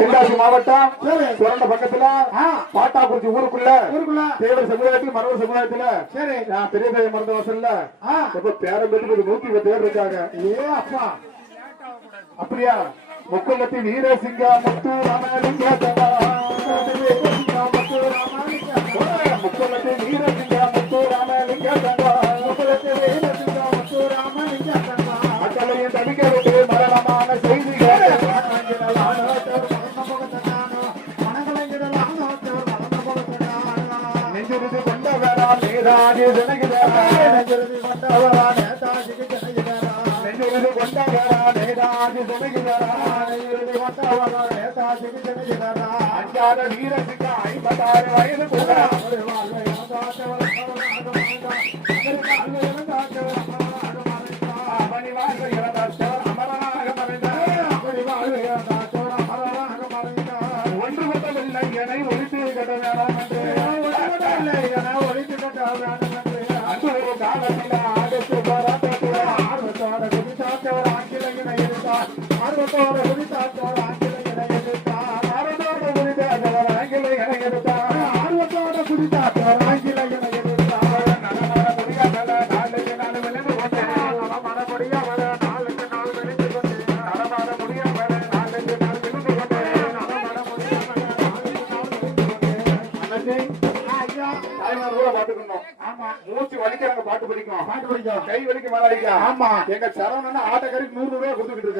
தென்காசி மாவட்டம் சுரண்ட பக்கத்துல பாட்டாக்குறிச்சி ஊருக்குள்ள தேவர் சமுதாயத்தில் மரவர் சமுதாயத்துல நான் பெரிய தாய் மருந்த வாசல்ல இப்ப பேரம் பெற்று 110 பேர் இருக்காங்க. அப்பா அப்படியா? முக்குளத்தி வீரசிங்க முத்து ராமலிங்க முக்குளத்தி வீரசிங்க முத்து ராமலிங்க மக்களையும் தடுக்கிறது மரணமான செய்திகள் நெஞ்சிருது கொண்டவரா நேதாஜி ஜனகிதரா நெஞ்சிருது கொண்டவரா நேதாஜி ஜனகிதரா நெஞ்சிருது கொண்டவரா நேதாஜி ஜனகிதரா நெஞ்சிருது கொண்டவரா நேதாஜி ஜனகிதரா அஞ்சாத வீரசிங்க 56 வயது கூட ஒன்று மட்டுமில்லை என ஒழித்து கட்ட வேண்டாம் என்று ஒழித்து கட்ட வேண்டும் என்று அந்த ஒரு காலத்தில் ஆகஸ்ட் போராட்டத்தில் ஆர்வத்தோட குதித்தாற்றவர் ஆங்கிலேயனை எதிர்த்தார். ஆர்வத்தோட குதித்தாற்றவர் ஆங்கிலேயனை எதிர்த்தார். ஆர்வத்தோட குதித்தாற்றவர் ஆங்கிலேயனை எதிர்த்தார். ஆர்வத்தோட குதித்தாற்றவர் ஆங்கிலேயனை எதிர்த்தார். நலமர முடியாமல் நாளுக்கு நாள் விளைந்து கொண்டேன். நலமர முடியாமல் நாளுக்கு நாள் விளைந்து கொண்டேன். நலமர முடியாமல் நாளுக்கு நாள் விளைந்து கொண்டேன். நலமர முடியாமல் நாளுக்கு நாள் விளைந்து கொண்டேன். தாய்மார் கூட பாட்டுக்கணும். மூச்சு வலிக்கிறாங்க, பாட்டு பிடிக்கும். கை வலிக்கு மேல அடிக்க. எங்க சரவணன் ஆட்டக்காரிக்கு 100 ரூபாய் கொடுத்துக்கிட்டு இருக்க.